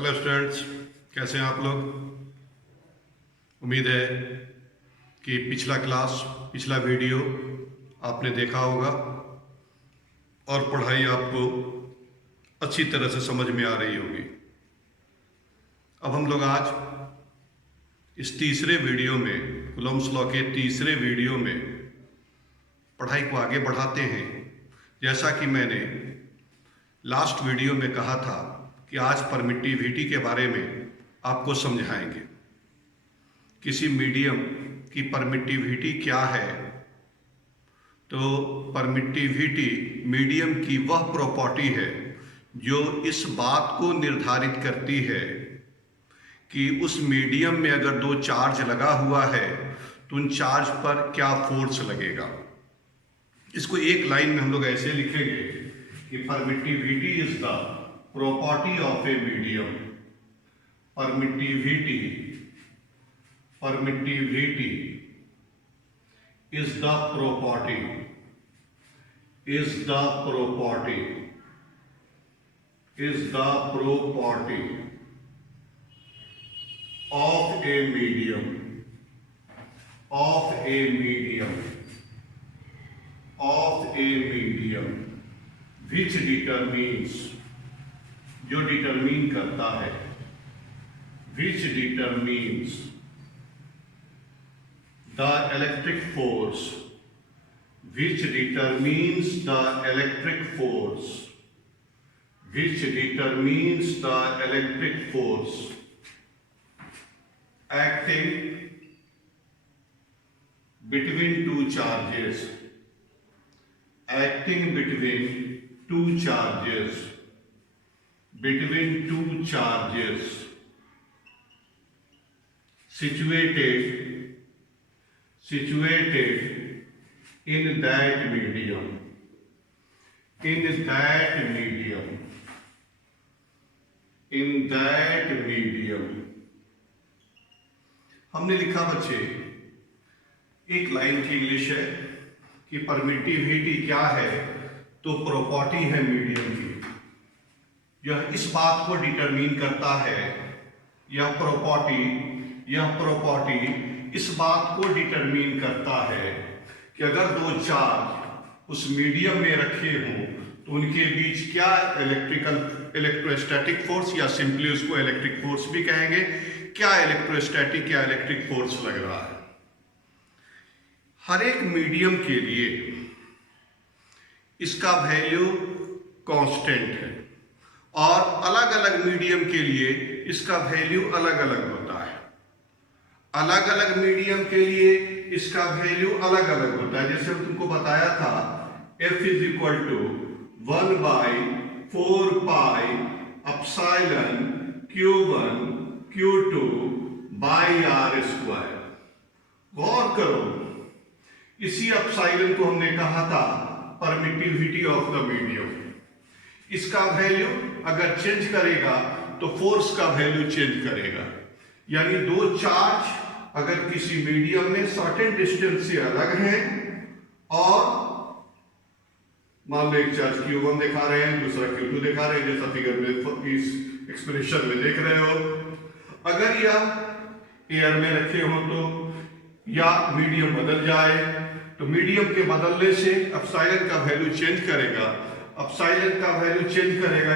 Hello students, कैसे हैं आप लोग। उम्मीद है कि पिछला वीडियो आपने देखा होगा और पढ़ाई आपको अच्छी तरह से समझ में आ रही होगी। अब हम लोग आज इस तीसरे वीडियो में, कूलम्ब्स लॉ के तीसरे वीडियो में पढ़ाई को आगे बढ़ाते हैं। जैसा कि मैंने लास्ट वीडियो में कहा था कि आज परमिटिविटी के बारे में आपको समझाएंगे। किसी मीडियम की परमिटिविटी क्या है। तो परमिटिविटी मीडियम की वह प्रॉपर्टी है जो इस बात को निर्धारित करती है कि उस मीडियम में अगर दो चार्ज लगा हुआ है तो उन चार्ज पर क्या फोर्स लगेगा। इसको एक लाइन में हम लोग ऐसे लिखेंगे कि permittivity is the property of a medium. Permittivity is the property of a medium which determines, जो डिटरमीन करता है, which determines the electric force, which determines the electric force acting between two charges, situated in that medium. हमने लिखा बच्चे, एक line की English है कि परमिटिविटी क्या है। तो प्रॉपर्टी है मीडियम की, यह इस बात को डिटरमीन करता है, यह प्रॉपर्टी इस बात को डिटरमीन करता है कि अगर दो चार्ज उस मीडियम में रखे हों तो उनके बीच क्या इलेक्ट्रोस्टैटिक फोर्स, या सिंपली उसको इलेक्ट्रिक फोर्स भी कहेंगे, क्या इलेक्ट्रोस्टैटिक या इलेक्ट्रिक फोर्स लग रहा है। हर एक मीडियम के लिए इसका वैल्यू कांस्टेंट है और अलग अलग मीडियम के लिए इसका वैल्यू अलग अलग होता है। अलग अलग मीडियम के लिए इसका वैल्यू अलग अलग होता है। जैसे तुमको बताया था F = 1/4πε Q1 Q2/r²। गौर करो, इसी एप्सिलॉन को हमने कहा था परमिटिविटी ऑफ द मीडियम। इसका वैल्यू अगर चेंज करेगा तो फोर्स का वैल्यू चेंज करेगा। यानी दो चार्ज अगर किसी मीडियम में सर्टेन डिस्टेंस से अलग हैं और मान लो एक चार्ज Q1 दिखा रहे हैं, दूसरा Q2 दिखा रहे हैं, जैसा फिगर में इस एक्सप्रेशन में देख रहे हो। अगर यह एयर में रखे हो तो या मीडियम बदल जाए तो मीडियम के बदलने से एप्सिलॉन का वैल्यू चेंज करेगा।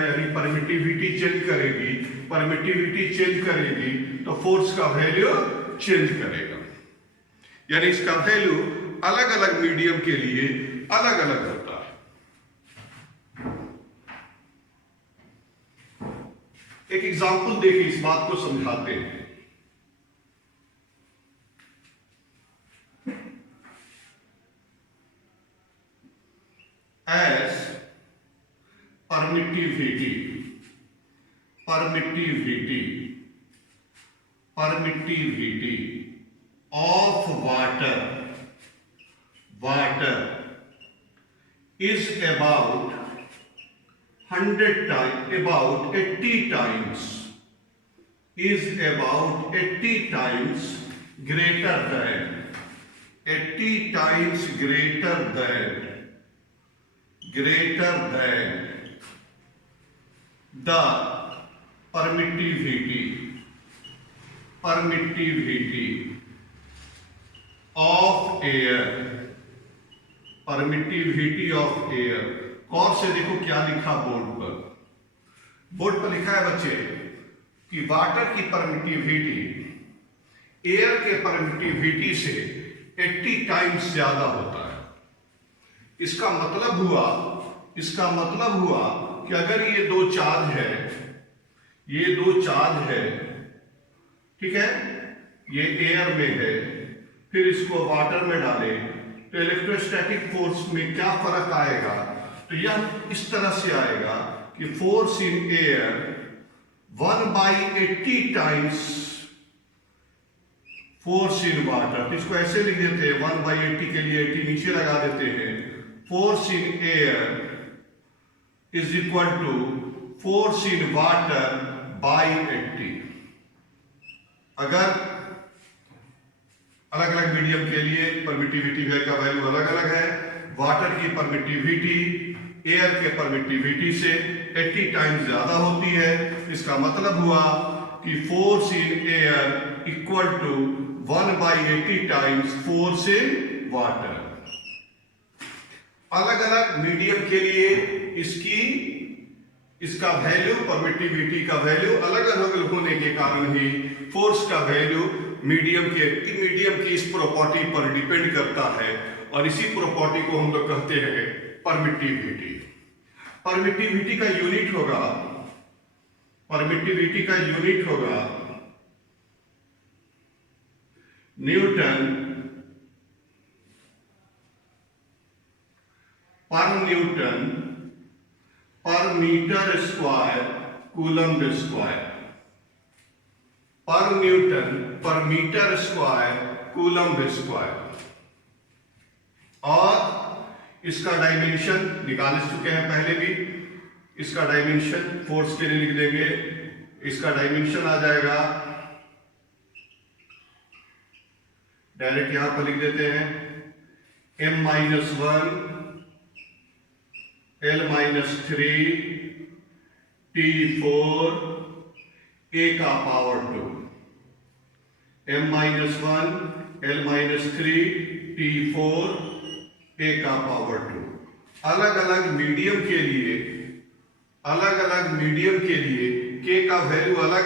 यानी परमिटिविटी चेंज करेगी तो फोर्स का वैल्यू चेंज करेगा। यानी इसका वैल्यू अलग अलग मीडियम के लिए अलग अलग होता है। एक एग्जांपल देके इस बात को समझाते हैं। As permittivity of water is about 80 times greater than the permittivity of air, permittivity of air. कौन से देखो क्या लिखा बोर्ड पर लिखा है बच्चे कि वाटर की परमिटिविटी एयर के परमिटिविटी से 80 टाइम्स ज्यादा होता है। इसका मतलब हुआ कि अगर ये दो चार्ज है, ठीक है, ये एयर में है, फिर इसको वाटर में डाले तो इलेक्ट्रोस्टैटिक फोर्स में क्या फर्क आएगा? तो यह इस तरह से आएगा कि force in air 1/80 times force in water. तो इसको ऐसे लिख देते हैं, 1/80 के लिए 80 नीचे लगा देते हैं। Force in air is equal to force in water by 80। अगर अलग अलग मीडियम के लिए परमिटिविटी का वैल्यू अलग अलग है, वाटर की परमिटिविटी एयर के परमिटिविटी से 80 टाइम्स ज्यादा होती है, इसका मतलब हुआ कि force in air equal to 1/80 times force in water. अलग अलग मीडियम के लिए इसका वैल्यू, परमिटिविटी का वैल्यू अलग अलग होने के कारण ही फोर्स का वैल्यू मीडियम की इस प्रॉपर्टी पर डिपेंड करता है, और इसी प्रॉपर्टी को हम लोग कहते हैं परमिटिविटी। परमिटिविटी का यूनिट होगा Newton per metre square coulomb square. पर newton per metre square coulomb square. और इसका डायमेंशन निकाल चुके हैं पहले भी। इसका डायमेंशन फोर्स के लिए लिख देंगे, इसका डायमेंशन आ जाएगा, डायरेक्ट यहां पर लिख देते हैं m-1 L-3 T4 a का power 2। m-1 L-3 T4 a का पावर 2। अलग अलग मीडियम के लिए k का वैल्यू अलग,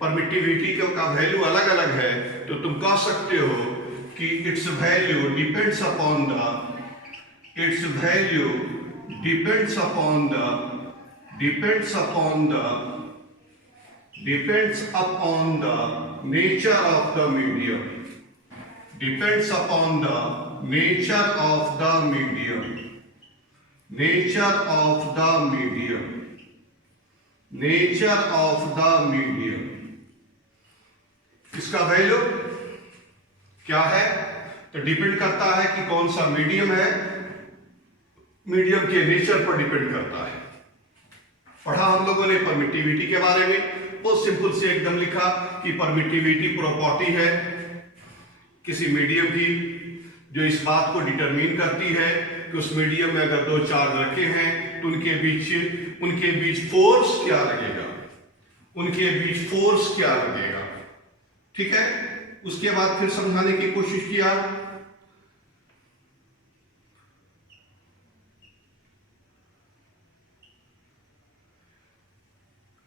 परमिटिविटी का वैल्यू अलग अलग है, तो तुम कह सकते हो कि it's value depends upon the nature of the medium. Depends upon the nature of the medium। इसका वैल्यू क्या है? तो डिपेंड करता है कि कौन सा मीडियम है, मीडियम के नेचर पर डिपेंड करता है। पढ़ा हम लोगों ने परमिटिविटी के बारे में, बहुत सिंपल से एकदम लिखा कि परमिटिविटी प्रॉपर्टी है किसी मीडियम की, जो इस बात को डिटरमिन करती है कि उस मीडियम में अगर दो चार्ज रखे हैं तो उनके बीच फोर्स क्या लगेगा। ठीक है, उसके बाद फिर समझाने की कोशिश किया।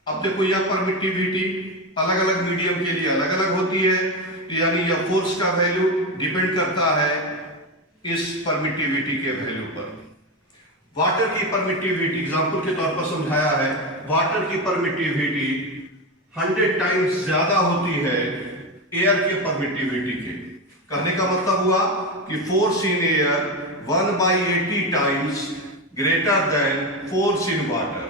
अब देखो यह परमिटिविटी अलग अलग मीडियम के लिए अलग अलग होती है, तो यानी यह फोर्स का वैल्यू डिपेंड करता है इस परमिटिविटी के वैल्यू पर। वाटर की परमिटिविटी एग्जांपल के तौर पर समझाया है, वाटर की परमिटिविटी 100 टाइम्स ज्यादा होती है एयर के परमिटिविटी के। कहने का मतलब हुआ कि force in air 1/80 times greater than force in water.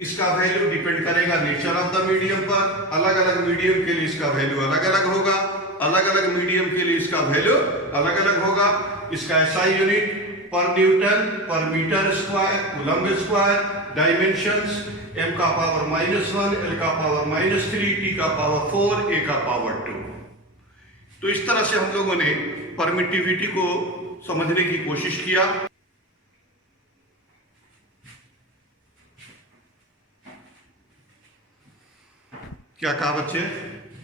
इसका वैल्यू डिपेंड करेगा नेचर ऑफ द मीडियम पर। अलग अलग मीडियम के लिए इसका वैल्यू अलग अलग होगा, अलग अलग मीडियम के लिए इसका वैल्यू अलग अलग होगा। इसका एसआई यूनिट पर newton per metre square coulomb square. Dimensions m का पावर -1 L का पावर -3 T का पावर 4 A का पावर 2। तो इस तरह से हम लोगों ने परमिटिविटी को समझने की कोशिश किया। क्या कहा बच्चे?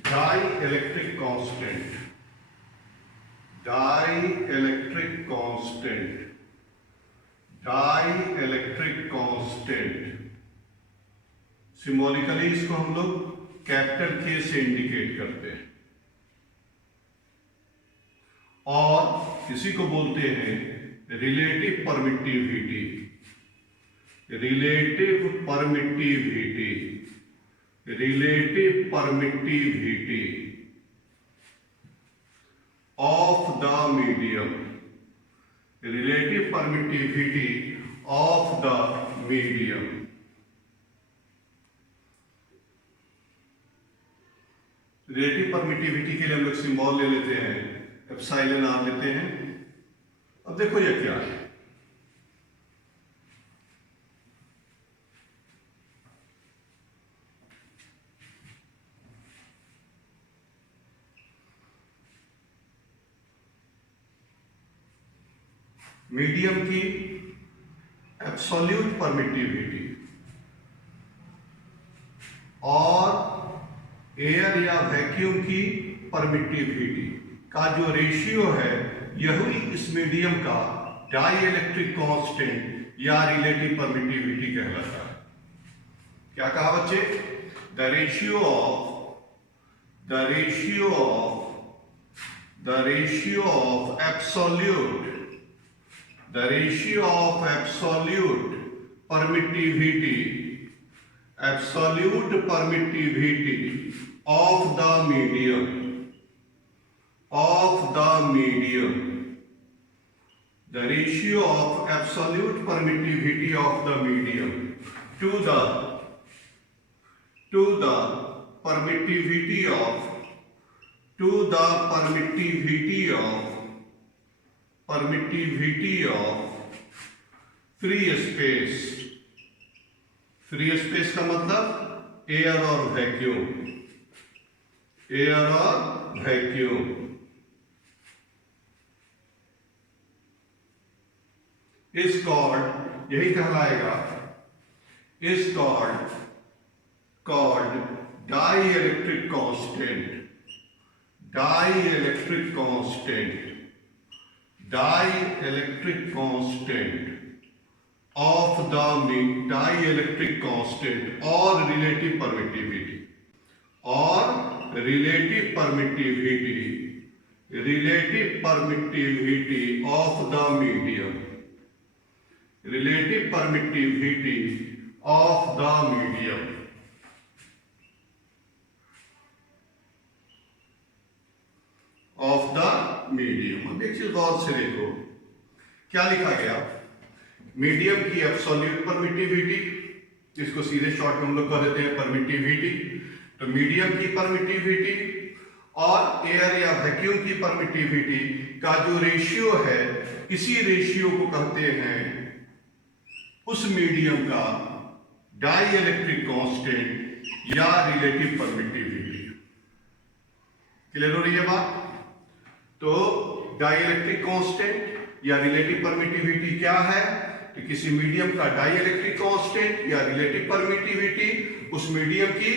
Dielectric constant, dielectric constant, dielectric constant. Symbolically इसको हम लोग कैपिटल के से इंडिकेट करते हैं, और इसी को बोलते हैं relative permittivity, relative permittivity, relative permittivity of the medium, relative permittivity of the medium. Relative permittivity के लिए हम लोग सिंबल ले लेते हैं, एप्सिलॉन आर लेते हैं। अब देखो ये क्या है, मीडियम की एब्सोल्यूट परमिटिविटी और एयर या वैक्यूम की परमिटिविटी का जो रेशियो है, यही इस मीडियम का डाई इलेक्ट्रिक कांस्टेंट या रिलेटिव परमिटिविटी कहलाता है। क्या कहा बच्चे? The ratio of absolute, the ratio of absolute permittivity of the medium, the ratio of absolute permittivity of the medium to the permittivity of free space का मतलब air और vacuum, is called, यही कहलाएगा, is called dielectric constant, dielectric constant of the dielectric constant or relative permittivity of the medium, relative permittivity of the medium। Of the medium. अब एक चीज गौर से देखो, क्या लिखा गया? मीडियम की एब्सोल्यूट परमिटिविटी, इसको सीधे शॉर्ट में हम लोग कह देते हैं परमिटिविटी। तो मीडियम की परमिटिविटी और एयर या वैक्यूम की परमिटिविटी का जो रेशियो है, इसी रेशियो को कहते हैं उस मीडियम का डाई इलेक्ट्रिक कांस्टेंट या रिलेटिव परमिटिविटी। क्लियर हो रही है बात? तो डाइलेक्ट्रिक कांस्टेंट या रिलेटिव परमिटिविटी क्या है? तो किसी मीडियम का डाइलेक्ट्रिक कांस्टेंट या रिलेटिव परमिटिविटी उस मीडियम की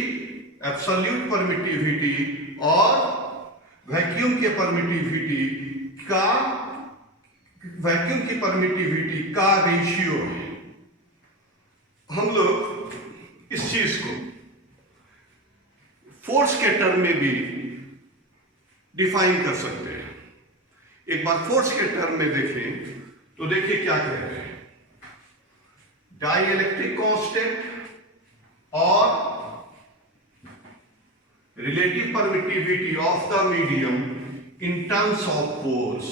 एब्सोल्यूट परमिटिविटी और वैक्यूम की परमिटिविटी का रेशियो है। हम लोग इस चीज को फोर्स के टर्म में भी डिफाइन कर सकते हैं। एक बार फोर्स के टर्म में देखें तो देखिए क्या कह रहे हैं, डाइलेक्ट्रिक कांस्टेंट और relative permittivity of the medium in terms of force.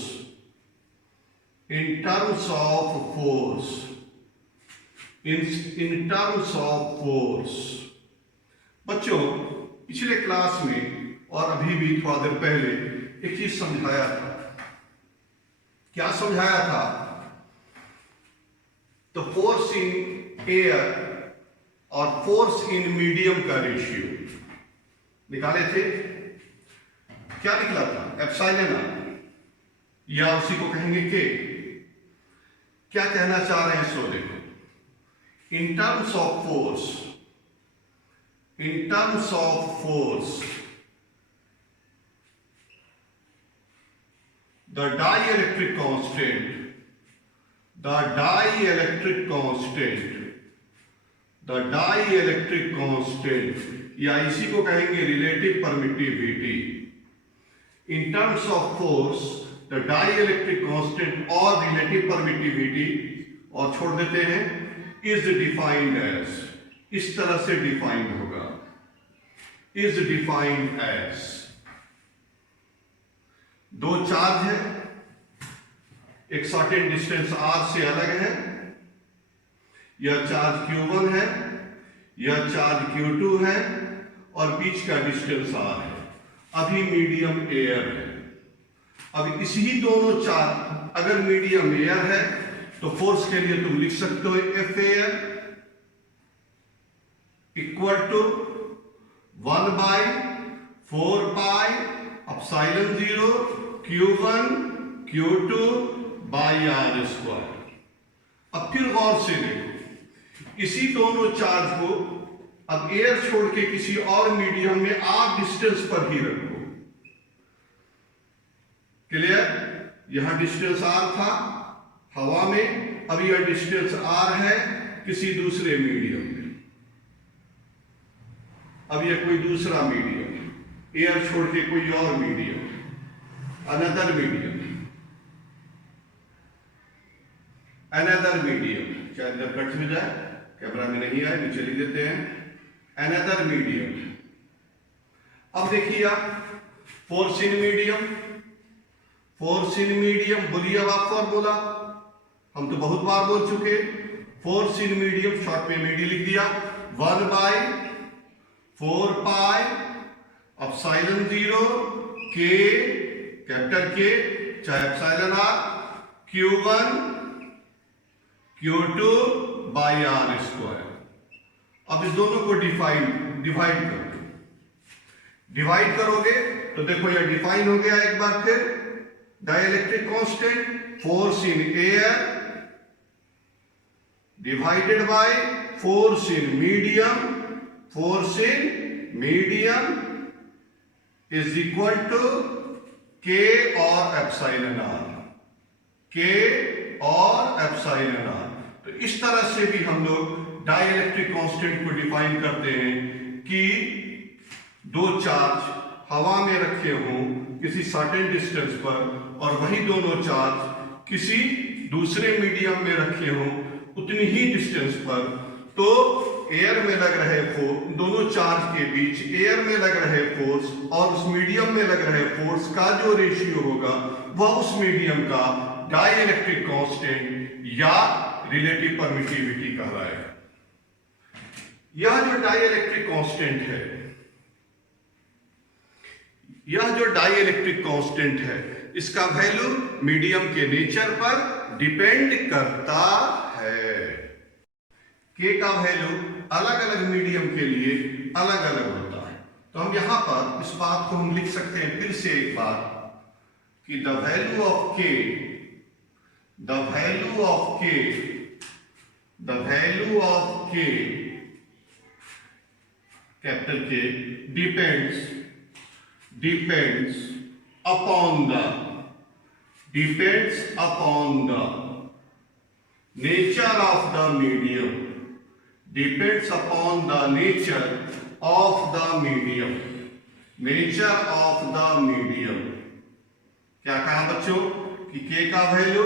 बच्चों, पिछले क्लास में और अभी भी थोड़ा देर पहले एक चीज समझाया था। क्या समझाया था? तो फोर्स इन एयर और फोर्स इन मीडियम का रेशियो निकाले थे। क्या निकला था? एप्सिलॉन आर, या उसी को कहेंगे के। क्या कहना चाह रहे हैं? सो देखो, in terms of force in terms of force, the dielectric constant, या इसी को कहेंगे relative permittivity. In terms of force the dielectric constant और रिलेटिव परमिटिविटी, और छोड़ देते हैं, इज डिफाइंड एज, इस तरह से डिफाइंड होगा, इज डिफाइंड एज, दो चार्ज है, एक सर्टेन डिस्टेंस r से अलग है, यह चार्ज q1 है, यह चार्ज q2 है, और बीच का डिस्टेंस r है। अभी मीडियम एयर है। अब इसी दोनों चार्ज, अगर मीडियम एयर है तो फोर्स के लिए तुम लिख सकते हो F air equal to 1/4 pi epsilon 0 Q1 Q2 by r square. अब फिर गौर से देखो, इसी दोनों चार्ज को अब एयर छोड़ के किसी और मीडियम में आप डिस्टेंस पर ही रखो। क्लियर? यहां डिस्टेंस r था हवा में, अब यह डिस्टेंस r है किसी दूसरे मीडियम में। अब यह कोई दूसरा मीडियम, एयर छोड़ के कोई और मीडियम, अनदर मीडियम, चाहे अंदर कट हो जाए, कैमरा में नहीं आए, नीचे लिख देते हैं अनदर मीडियम। अब देखिए आप, फोर्स इन मीडियम बोलिए। अब आप फॉर्मूला हम तो बहुत बार बोल चुके, फोर्स इन मीडियम, शॉर्ट में मीडियम लिख दिया, 1/4 पाई एप्सिलॉन 0 k, कैपिटल के, चाहे epsilon r, Q1 Q2 by r square. अब इस दोनों को डिवाइड करोगे तो देखो यह डिफाइन हो गया एक बार फिर। Dielectric constant force in air divided by force in medium is equal to K और एप्सिलॉन r। तो इस तरह से भी हम लोग डाइइलेक्ट्रिक कांस्टेंट को डिफाइन करते हैं कि दो चार्ज हवा में रखे हों किसी सर्टेन डिस्टेंस पर, और वही दोनों चार्ज किसी दूसरे मीडियम में रखे हों उतनी ही डिस्टेंस पर, तो एयर में लग रहे फोर्स, दोनों चार्ज के बीच एयर में लग रहे फोर्स और उस मीडियम में लग रहे फोर्स का जो रेशियो होगा वह उस मीडियम का डाइइलेक्ट्रिक कांस्टेंट या रिलेटिव परमिटिविटी कहलाएगा। यह जो डाइइलेक्ट्रिक कांस्टेंट है, इसका वैल्यू मीडियम के नेचर पर डिपेंड करता है। K का वैल्यू अलग अलग मीडियम के लिए अलग अलग होता है। तो हम यहां पर इस बात को हम लिख सकते हैं फिर से एक बार कि the value of K capital K depends upon the nature of the medium, क्या कहा बच्चों कि K का वैल्यू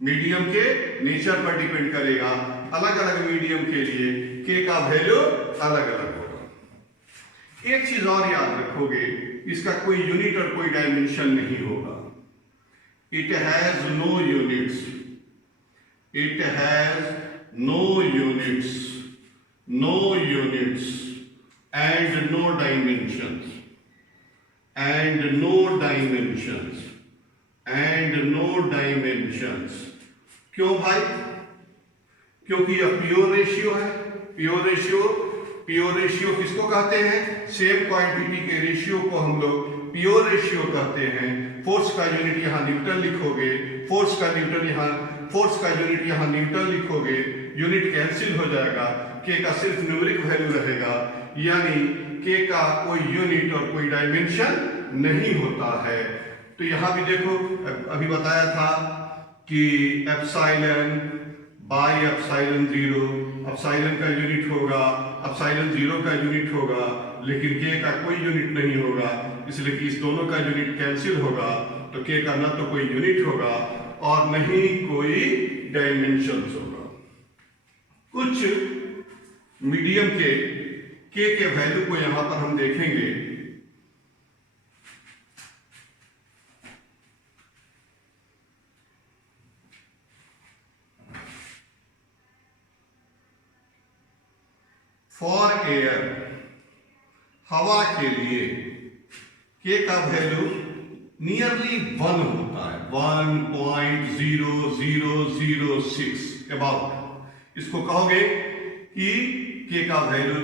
मीडियम के नेचर पर डिपेंड करेगा। अलग अलग मीडियम के लिए K का वैल्यू अलग अलग होगा। एक चीज और याद रखोगे, इसका कोई यूनिट और कोई डायमेंशन नहीं होगा। It has no units and no dimensions. क्यों भाई? क्योंकि यह प्योर रेशियो है। प्योर रेशियो किसको कहते हैं? सेम क्वांटिटी के रेशियो को हम लोग प्योर रेशियो कहते हैं। फोर्स का यूनिट यहां न्यूटन लिखोगे, फोर्स का यूनिट यहां न्यूटन लिखोगे, यूनिट कैंसिल हो जाएगा, K का सिर्फ न्यूमेरिक वैल्यू रहेगा। यानी के का कोई यूनिट और कोई डायमेंशन नहीं होता है। तो यहां भी देखो, अभी बताया था कि एप्सिलॉन बाई एप्सिलॉन 0, एप्सिलॉन का यूनिट होगा, एप्सिलॉन 0 का यूनिट होगा, लेकिन के का कोई यूनिट नहीं होगा, इसलिए कि इस दोनों का यूनिट कैंसिल होगा, तो के का न तो कोई यूनिट होगा और न ही कोई डायमेंशंस होगा। कुछ मीडियम के वैल्यू को यहां पर हम देखेंगे। फॉर एयर, हवा के लिए के का वैल्यू नियरली 1 होता है, 1.0006 अबाउट। इसको कहोगे कि के का वैल्यू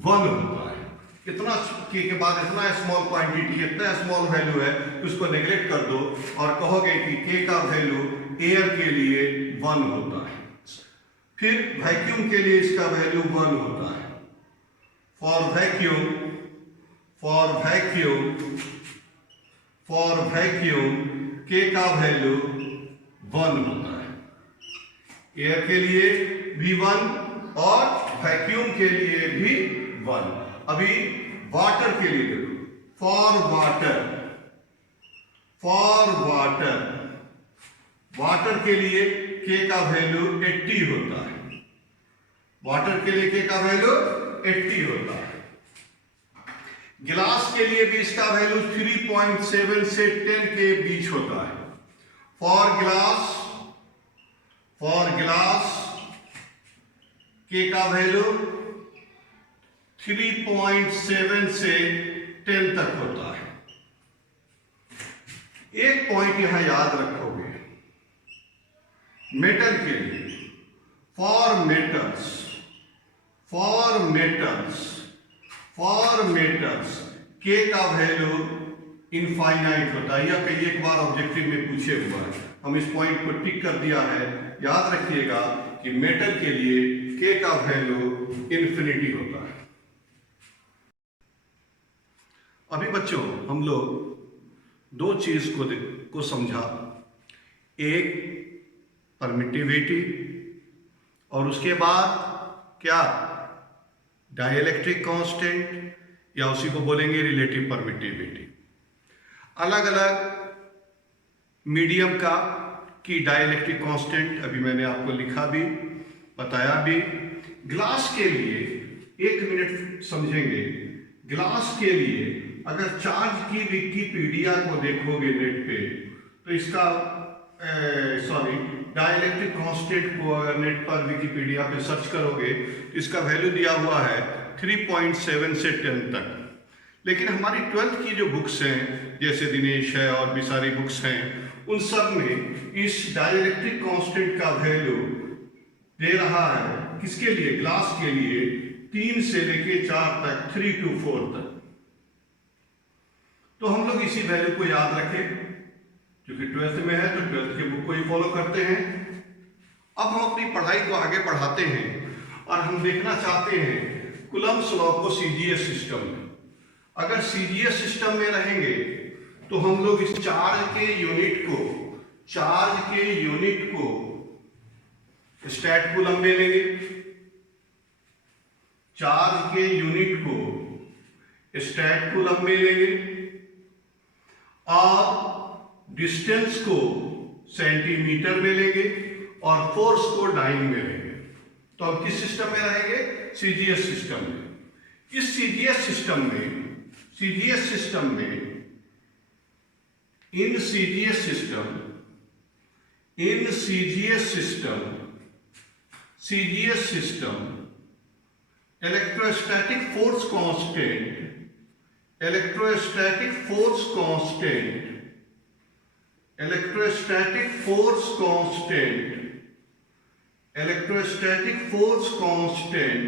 1 होता है। इतना के बाद इतना स्मॉल क्वांटिटी, इतना स्मॉल वैल्यू है, उसको नेग्लेक्ट कर दो और कहोगे कि के का वैल्यू एयर के लिए 1 होता है। फिर वैक्यूम के लिए इसका वैल्यू 1 होता है। फॉर वैक्यूम के का वैल्यू 1 होता है। एयर के लिए भी 1 और वैक्यूम के लिए भी 1। अभी वाटर के लिए देखो, वाटर के लिए के का वैल्यू 80 होता है। वाटर के लिए के का वैल्यू 80 होता है। गिलास के लिए भी इसका वैल्यू 3.7 से 10 के बीच होता है। फॉर गिलास के का वैल्यू 3.7 से 10 तक होता है। एक पॉइंट यहां याद रखोगे, मेटल के लिए फॉर मेटल्स के का वैल्यू इनफाइनाइट होता है। या कई एक बार ऑब्जेक्टिव में पूछे हुआ है, हम इस पॉइंट को टिक कर दिया है। याद रखिएगा कि मेटल के लिए के का वैल्यू इन्फिनिटी होता है। अभी बच्चों हम लोग दो चीज को समझा, एक परमिटिविटी और उसके बाद क्या, डाइलेक्ट्रिक कांस्टेंट या उसी को बोलेंगे रिलेटिव परमिटिविटी। अलग अलग मीडियम का की डाइलेक्ट्रिक कांस्टेंट अभी मैंने आपको लिखा भी, बताया भी। ग्लास के लिए 1 मिनट समझेंगे। ग्लास के लिए अगर चार्ज की विकिपीडिया को देखोगे नेट पे, तो इसका डाइलेक्ट्रिक कांस्टेंट को अगर नेट पर विकिपीडिया पे सर्च करोगे तो इसका वैल्यू दिया हुआ है 3.7 से 10 तक। लेकिन हमारी 12th की जो बुक्स हैं, जैसे दिनेश है और भी सारी बुक्स हैं, उन सब में इस डाइलेक्ट्रिक कांस्टेंट का वैल्यू दे रहा है किसके लिए, ग्लास के लिए 3 से लेके 4 तक, 3 to 4 तक। तो हम लोग इसी वैल्यू को याद रखें, क्योंकि 12th में है तो 12th के बुक को ही फॉलो करते हैं। अब हम अपनी पढ़ाई को आगे बढ़ाते हैं और हम देखना चाहते हैं कूलम्ब्स लॉ को सीजीएस सिस्टम में। अगर सीजीएस सिस्टम में रहेंगे तो हम लोग इस चार्ज के यूनिट को स्टैट कूलम में लेंगे, चार्ज के यूनिट को स्टैट कूलम में लेंगे और डिस्टेंस को सेंटीमीटर में लेंगे और फोर्स को डाइन में लेंगे। तो हम किस सिस्टम में रहेंगे, सीजीएस सिस्टम में। इस सीजीएस सिस्टम में इलेक्ट्रोस्टैटिक फोर्स कांस्टेंट,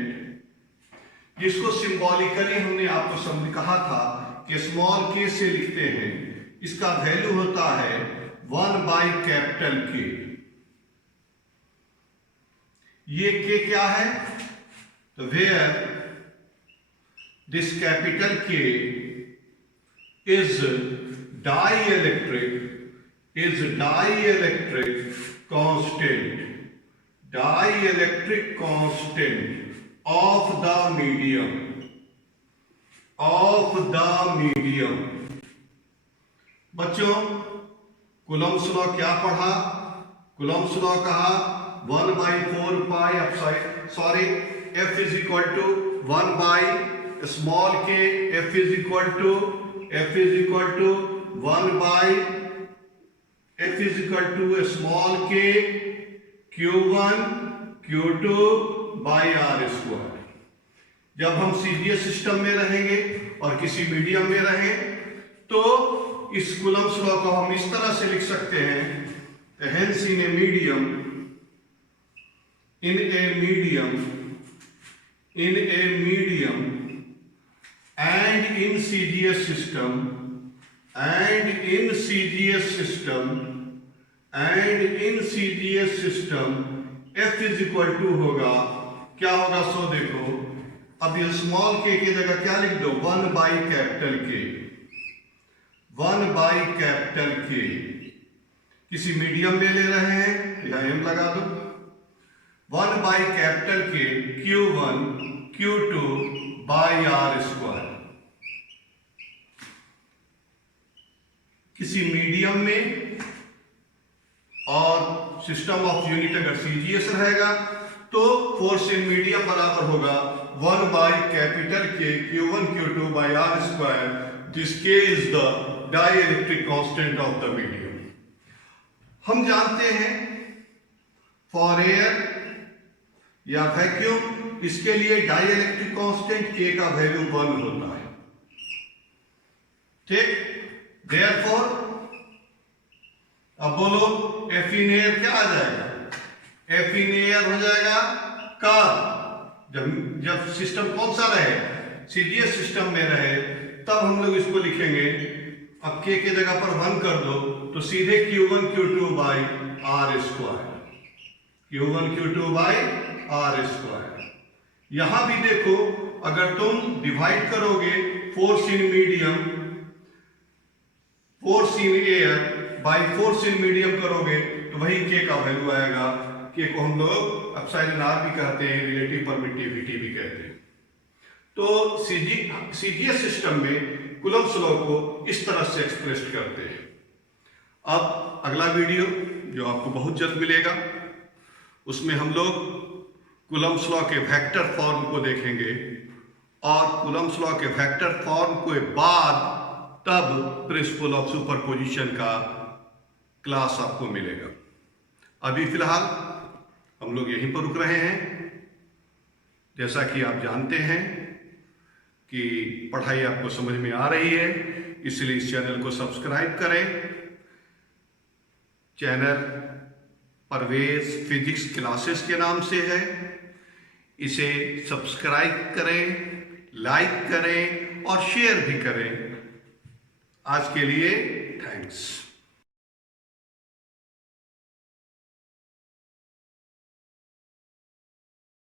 जिसको सिंबॉलिकली हमने आपको कहा था कि स्मॉल के से लिखते हैं, इसका वैल्यू होता है 1/K। ये के क्या है, तो where this capital K is dielectric constant of the medium बच्चों कूलम्ब्स लॉ क्या पढ़ा? कूलम्ब्स लॉ कहा 1/4 पाई F is equal to 1 by small k, F is equal to 1 by small k q1 q2 by r square। जब हम CGS system में रहेंगे और किसी मीडियम में रहें तो इस कूलम्ब्स लॉ को हम इस तरह से लिख सकते हैं, hence in a medium and in CGS system F is equal to होगा, क्या होगा? सो देखो, अब ये स्मॉल के की जगह क्या लिख दो? 1 by कैपिटल K। किसी मीडियम में ले रहे हैं, यहां m लगा दो। 1 by capital K Q1 Q2 by R square. किसी मीडियम में और सिस्टम ऑफ यूनिट अगर सीजीएस रहेगा तो फोर्स इन मीडियम बराबर होगा 1 by capital K Q1 Q2 by R square. This K is the dielectric constant of the medium. हम जानते हैं फॉर एयर या वैक्यूम इसके लिए डाइलेक्ट्रिक कांस्टेंट K का वैल्यू 1 होता है, ठीक? देयरफॉर अब बोलो F इन एयर क्या आ जाएगा? F इन एयर हो जाएगा कब? जब सिस्टम कौन सा रहे? सीजीएस सिस्टम में रहे, तब हम लोग इसको लिखेंगे। अब K के जगह पर 1 कर दो तो सीधे Q1 Q2 by R square, Q1 Q2 by R square. यहां भी देखो, अगर तुम डिवाइड करोगे force in air by force in medium करोगे तो वही K का वैल्यू आएगा। K को हम लोग एप्सिलॉन R भी कहते हैं, रिलेटिव परमिटिविटी भी कहते हैं। तो सीजीएस सिस्टम में कूलम्ब्स लॉ को इस तरह से एक्सप्रेस करते हैं। अब अगला वीडियो जो आपको बहुत जल्द मिलेगा उसमें हम लोग कूलम्ब्स लॉ के वेक्टर फॉर्म को देखेंगे और कूलम्ब्स लॉ के वेक्टर फॉर्म के बाद तब प्रिंसिपल ऑफ सुपरपोजिशन का क्लास आपको मिलेगा। अभी फिलहाल हम लोग यहीं पर रुक रहे हैं। जैसा कि आप जानते हैं कि पढ़ाई आपको समझ में आ रही है, इसलिए इस चैनल को सब्सक्राइब करें। चैनल परवेज फिजिक्स क्लासेस के नाम से है, इसे सब्सक्राइब करें, लाइक करें और शेयर भी करें। आज के लिए थैंक्स।